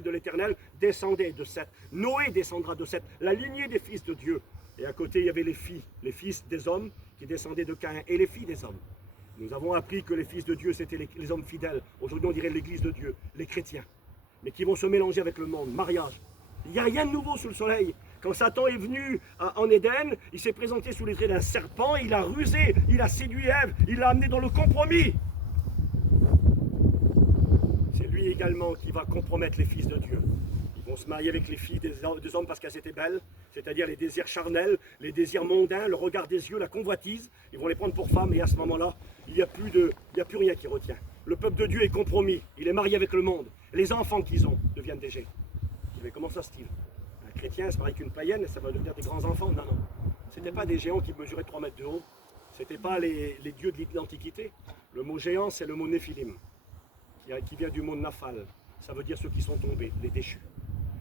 de l'Éternel descendait de Seth. Noé descendra de Seth, la lignée des fils de Dieu. Et à côté, il y avait les filles, les fils des hommes qui descendaient de Caïn et les filles des hommes. Nous avons appris que les fils de Dieu, c'était les hommes fidèles. Aujourd'hui, on dirait l'église de Dieu, les chrétiens, mais qui vont se mélanger avec le monde, mariage. Il n'y a rien de nouveau sous le soleil. Quand Satan est venu en Éden, il s'est présenté sous les traits d'un serpent, il a rusé, il a séduit Ève, il l'a amené dans le compromis. C'est lui également qui va compromettre les fils de Dieu. Ils vont se marier avec les filles des hommes parce qu'elles étaient belles, c'est-à-dire les désirs charnels, les désirs mondains, le regard des yeux, la convoitise. Ils vont les prendre pour femmes et à ce moment-là, il n'y a plus rien qui retient. Le peuple de Dieu est compromis, il est marié avec le monde. Les enfants qu'ils ont deviennent des géants. Mais comment ça, Steve? Un chrétien, c'est pareil qu'une païenne, ça va devenir des grands enfants? Non, non. Ce n'étaient pas des géants qui mesuraient 3 mètres de haut. Ce n'étaient pas les dieux de l'Antiquité. Le mot géant, c'est le mot néphilim, qui vient du mot naphal. Ça veut dire ceux qui sont tombés, les déchus.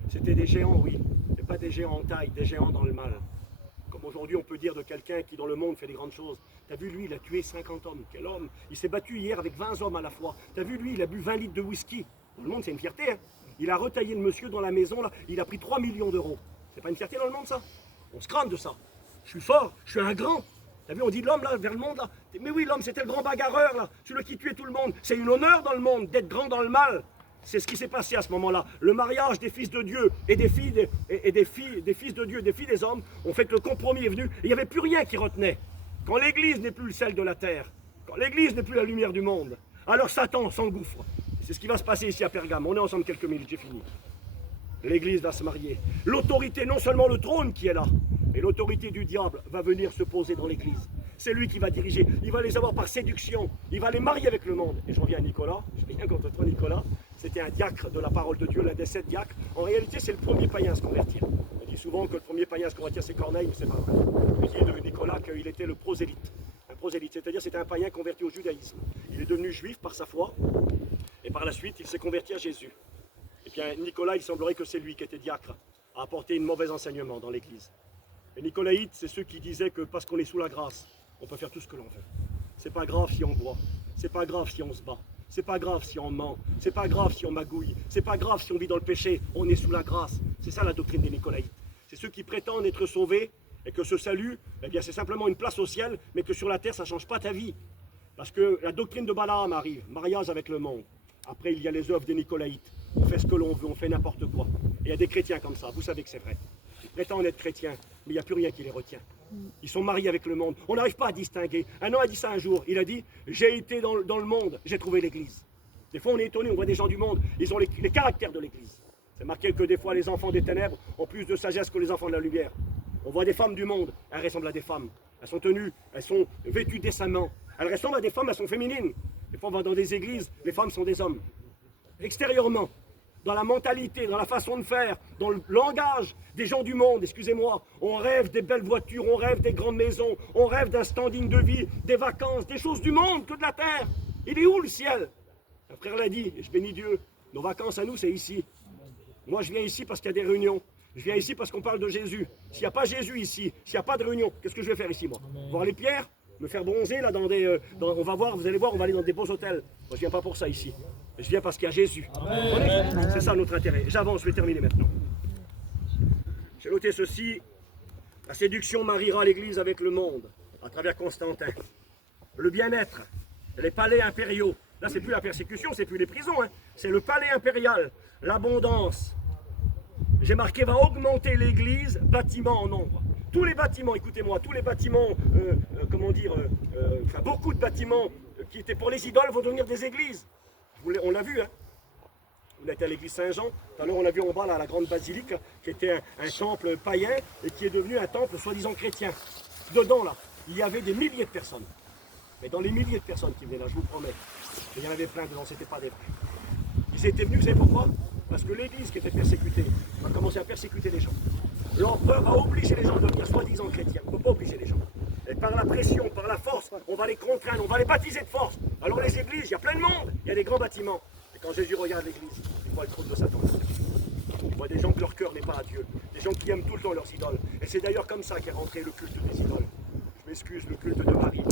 C'était des géants, oui, mais pas des géants en taille, des géants dans le mal. Comme aujourd'hui, on peut dire de quelqu'un qui, dans le monde, fait des grandes choses. T'as vu, lui, il a tué 50 hommes. Quel homme! Il s'est battu hier avec 20 hommes à la fois. T'as vu, lui, il a bu 20 litres de whisky. Dans le monde, c'est une fierté, hein. Il a retaillé le monsieur dans la maison, là. Il a pris 3 millions d'euros. C'est pas une fierté dans le monde, ça? On se crame de ça. Je suis fort, je suis un grand. T'as vu, on dit de l'homme, là, vers le monde, là. Mais oui, l'homme, c'était le grand bagarreur, là. Celui qui tuait tout le monde. C'est une honneur dans le monde d'être grand dans le mal. C'est ce qui s'est passé à ce moment-là. Le mariage des fils de Dieu et des fils de Dieu, des filles des hommes, ont fait que le compromis est venu et il n'y avait plus rien qui retenait. Quand l'Église n'est plus le sel de la terre, quand l'Église n'est plus la lumière du monde, alors Satan s'engouffre. C'est ce qui va se passer ici à Pergame. On est ensemble quelques minutes, j'ai fini. L'Église va se marier. L'autorité, non seulement le trône qui est là, mais l'autorité du diable va venir se poser dans l'Église. C'est lui qui va diriger. Il va les avoir par séduction. Il va les marier avec le monde. Et je reviens à Nicolas. Je reviens contre toi, Nicolas. C'était un diacre de la parole de Dieu, l'un des 7 diacres. En réalité, c'est le premier païen à se convertir. On dit souvent que le premier païen à se convertir, c'est Corneille, mais c'est pas vrai. On dit de Nicolas qu'il était le prosélyte. Un prosélyte, c'est-à-dire c'était un païen converti au judaïsme. Il est devenu juif par sa foi. Et par la suite, il s'est converti à Jésus. Et bien, Nicolas, il semblerait que c'est lui qui était diacre, a apporté une mauvaise enseignement dans l'Église. Les Nicolaïtes, c'est ceux qui disaient que parce qu'on est sous la grâce, on peut faire tout ce que l'on veut. C'est pas grave si on boit, c'est pas grave si on se bat, c'est pas grave si on ment, c'est pas grave si on magouille, c'est pas grave si on vit dans le péché, on est sous la grâce. C'est ça la doctrine des Nicolaïtes. C'est ceux qui prétendent être sauvés et que ce salut, eh bien c'est simplement une place au ciel, mais que sur la terre ça ne change pas ta vie. Parce que la doctrine de Balaam arrive, mariage avec le monde. Après il y a les œuvres des Nicolaïtes. On fait ce que l'on veut, on fait n'importe quoi. Et il y a des chrétiens comme ça, vous savez que c'est vrai. Ils prétendent être chrétiens, mais il n'y a plus rien qui les retient. Ils sont mariés avec le monde. On n'arrive pas à distinguer. Un homme a dit ça un jour. Il a dit, j'ai été dans le monde, j'ai trouvé l'église. Des fois on est étonné, on voit des gens du monde, ils ont les caractères de l'église. C'est marqué que des fois les enfants des ténèbres ont plus de sagesse que les enfants de la lumière. On voit des femmes du monde, elles ressemblent à des femmes. Elles sont tenues, elles sont vêtues décemment. Elles ressemblent à des femmes, elles sont féminines. Des fois on va dans des églises, les femmes sont des hommes. Extérieurement, dans la mentalité, dans la façon de faire, dans le langage des gens du monde, excusez-moi, on rêve des belles voitures, on rêve des grandes maisons, on rêve d'un standing de vie, des vacances, des choses du monde que de la terre. Il est où le ciel? Un frère l'a dit, et je bénis Dieu, nos vacances à nous c'est ici. Moi je viens ici parce qu'il y a des réunions, je viens ici parce qu'on parle de Jésus. S'il n'y a pas Jésus ici, s'il n'y a pas de réunion, qu'est-ce que je vais faire ici moi? Voir les pierres? Me faire bronzer là on va voir, vous allez voir, on va aller dans des beaux hôtels. Moi je viens pas pour ça ici. Je viens parce qu'il y a Jésus. C'est ça notre intérêt. J'avance, je vais terminer maintenant. J'ai noté ceci. La séduction mariera l'Église avec le monde, à travers Constantin. Le bien-être, les palais impériaux. Là c'est plus la persécution, c'est plus les prisons. Hein. C'est le palais impérial. L'abondance. J'ai marqué va augmenter l'Église, bâtiment en nombre. Tous les bâtiments, écoutez-moi, tous les bâtiments, beaucoup de bâtiments qui étaient pour les idoles vont devenir des églises. On l'a vu, hein. On était à l'église Saint-Jean, tout à l'heure on a vu en bas là, la grande basilique, qui était un temple païen et qui est devenu un temple soi-disant chrétien. Dedans là, il y avait des milliers de personnes. Mais dans les milliers de personnes qui venaient là, je vous promets, il y en avait plein dedans, c'était pas des vrais. Ils étaient venus, vous savez pourquoi? Parce que l'église qui était persécutée a commencé à persécuter les gens. L'empereur va obliger les gens de devenir soi-disant chrétiens. On ne peut pas obliger les gens. Et par la pression, par la force, on va les contraindre, on va les baptiser de force. Alors les églises, il y a plein de monde, il y a des grands bâtiments. Et quand Jésus regarde l'église, il voit le trône de Satan. Il voit des gens que leur cœur n'est pas à Dieu, des gens qui aiment tout le temps leurs idoles. Et c'est d'ailleurs comme ça qu'est rentré le culte des idoles. Je m'excuse, le culte de Marie,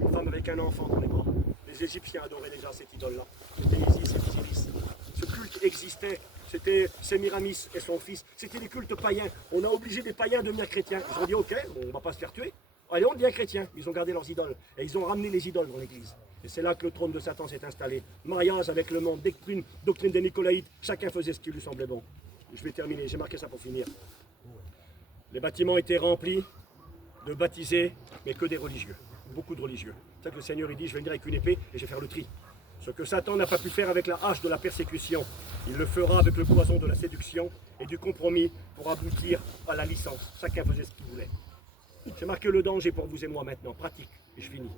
une femme avec un enfant dans les bras. Les Égyptiens adoraient déjà cette idole-là. C'était Isis et Osiris. Ce culte existait c'était Sémiramis et son fils. C'était des cultes païens. On a obligé des païens à devenir chrétiens. Ils ont dit, ok, on ne va pas se faire tuer. Allez, on devient chrétien. Ils ont gardé leurs idoles. Et ils ont ramené les idoles dans l'église. Et c'est là que le trône de Satan s'est installé. Mariage avec le monde, doctrine des Nicolaïtes. Chacun faisait ce qui lui semblait bon. Je vais terminer, j'ai marqué ça pour finir. Les bâtiments étaient remplis de baptisés, mais que des religieux. Beaucoup de religieux. C'est ça que le Seigneur il dit, je vais venir avec une épée et je vais faire le tri. Ce que Satan n'a pas pu faire avec la hache de la persécution, il le fera avec le poison de la séduction et du compromis pour aboutir à la licence. Chacun faisait ce qu'il voulait. J'ai marqué le danger pour vous et moi maintenant, pratique, et je finis.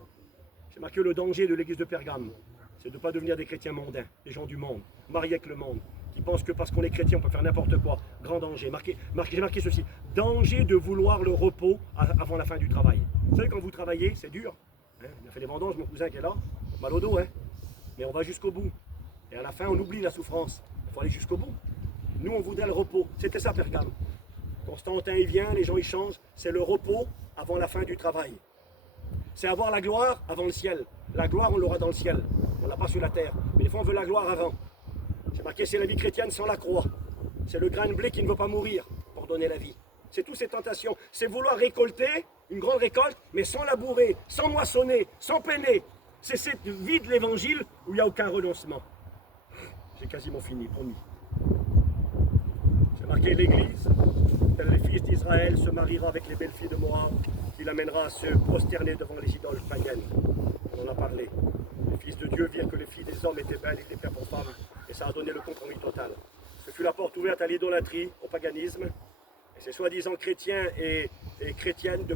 J'ai marqué le danger de l'église de Pergame, c'est de ne pas devenir des chrétiens mondains, des gens du monde, mariés avec le monde, qui pensent que parce qu'on est chrétien, on peut faire n'importe quoi. Grand danger. J'ai marqué ceci, danger de vouloir le repos avant la fin du travail. Vous savez, quand vous travaillez, c'est dur. Hein, il a fait les vendanges, mon cousin qui est là, mal au dos, hein. Mais on va jusqu'au bout. Et à la fin, on oublie la souffrance. Il faut aller jusqu'au bout. Nous, on voudrait le repos. C'était ça, Pergame. Constantin, il vient, les gens, ils changent. C'est le repos avant la fin du travail. C'est avoir la gloire avant le ciel. La gloire, on l'aura dans le ciel. On ne l'a pas sur la terre. Mais des fois, on veut la gloire avant. J'ai marqué, c'est la vie chrétienne sans la croix. C'est le grain de blé qui ne veut pas mourir pour donner la vie. C'est toutes ces tentations. C'est vouloir récolter une grande récolte, mais sans labourer, sans moissonner, sans peiner. C'est cette vie de l'évangile où il n'y a aucun renoncement. J'ai quasiment fini, promis. J'ai marqué l'église, tel les fils d'Israël se mariera avec les belles filles de Moab, qui l'amènera à se prosterner devant les idoles païennes. On en a parlé. Les fils de Dieu virent que les filles des hommes étaient belles et étaient pères pour femmes, et ça a donné le compromis total. Ce fut la porte ouverte à l'idolâtrie, au paganisme, et ces soi-disant chrétiens et chrétiennes de